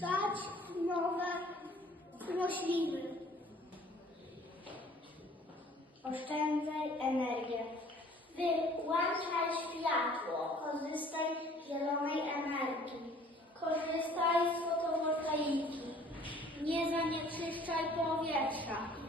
sać nowe rośliny. Oszczędzaj energię. Wyłączaj światło. Korzystaj z zielonej energii. Korzystaj z fotowoltaiki. Nie zanieczyszczaj powietrza.